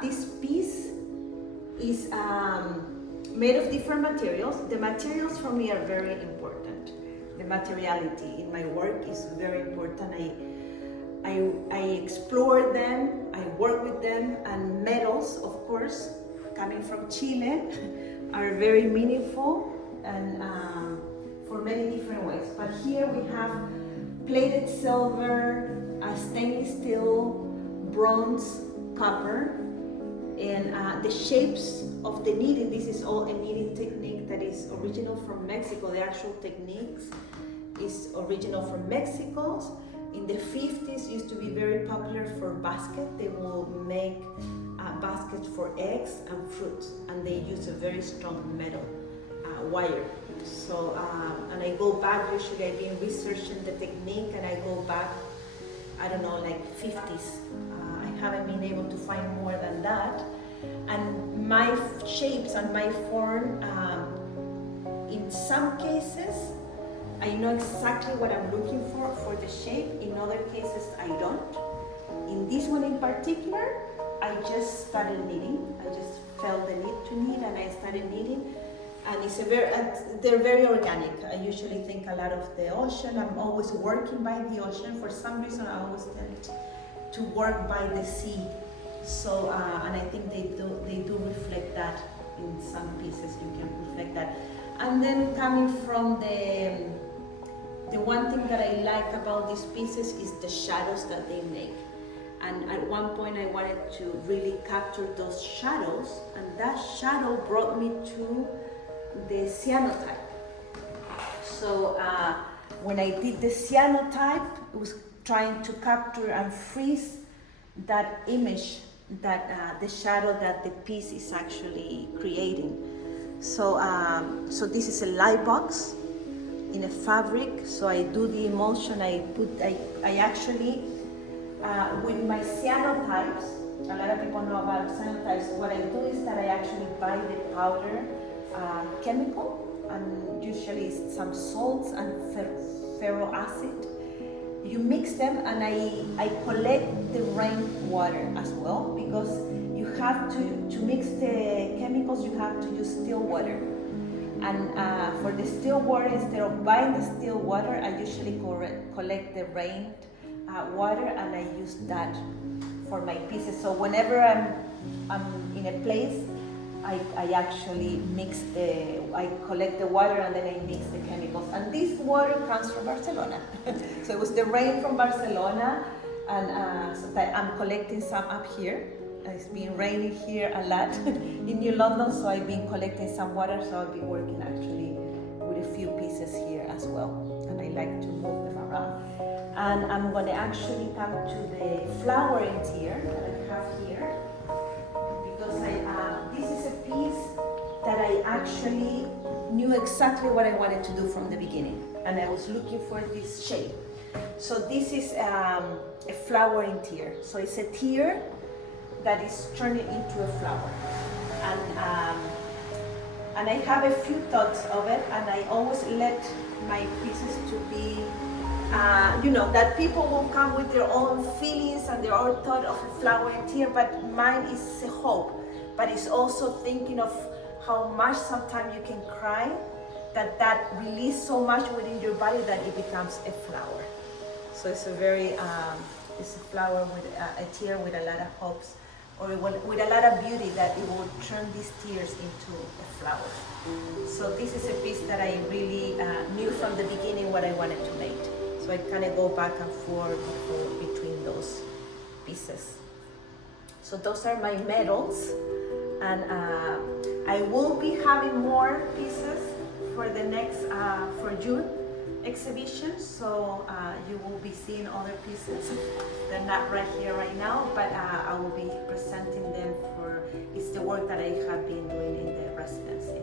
this piece is made of different materials. The materials for me are very important. The materiality in my work is very important. I explore them, I work with them, and metals, of course, coming from Chile, are very meaningful and for many different ways. But here we have plated silver, stainless steel, bronze, copper, and the shapes of the knitting. This is all a knitting technique that is original from Mexico. The actual techniques is original from Mexico. In the 50s, used to be very popular for basket. They will make baskets for eggs and fruits, and they use a very strong metal wire. So, and I go back, usually I've been researching the technique, and I go back, I don't know, like 50s. I haven't been able to find more than that. And my shapes and my form, in some cases, I know exactly what I'm looking for the shape. In other cases, I don't. In this one in particular, I just started knitting. I just felt the need to knit, and I started knitting. And it's they're very organic. I usually think a lot of the ocean. I'm always working by the ocean. For some reason, I always tend to work by the sea. So, and I think they do reflect that in some pieces. You can reflect that. And then coming from the one thing that I like about these pieces is the shadows that they make. And at one point I wanted to really capture those shadows, and that shadow brought me to the cyanotype. So when I did the cyanotype, it was trying to capture and freeze that image, that the shadow that the piece is actually creating. So, so this is a light box in a fabric. So I do the emulsion. I actually, with my cyanotypes, a lot of people know about cyanotypes. What I do is that I actually buy the powder chemical, and usually it's some salts and ferro acid. You mix them, and I collect the rainwater as well, because you have to mix the chemicals, you have to use still water. And for the still water, instead of buying the still water, I usually collect the rain water, and I use that for my pieces. So whenever I'm in a place, I actually I collect the water, and then I mix the chemicals. And this water comes from Barcelona. So it was the rain from Barcelona, and so that I'm collecting some up here. It's been raining here a lot in New London, so I've been collecting some water, so I'll be working actually with a few pieces here as well. And I like to move them around. And I'm going to actually come to the flowering tier that I have here, because this is a piece that I actually knew exactly what I wanted to do from the beginning, and I was looking for this shape. So this is a flowering tier. So it's a tier that is turning into a flower, and I have a few thoughts of it, and I always let my pieces to be, you know, that people will come with their own feelings and their own thought of a flowering tier, but mine is a hope, but it's also thinking of how much sometimes you can cry, that release so much within your body that it becomes a flower. So it's a very, it's a flower with a tear with a lot of hopes, or with a lot of beauty, that it will turn these tears into a flower. So this is a piece that I really knew from the beginning what I wanted to make. So I kind of go back and forth between those pieces. So those are my medals, and I will be having more pieces for the next, for June exhibition, so you will be seeing other pieces. They're not right here right now, but I will be presenting them it's the work that I have been doing in the residency.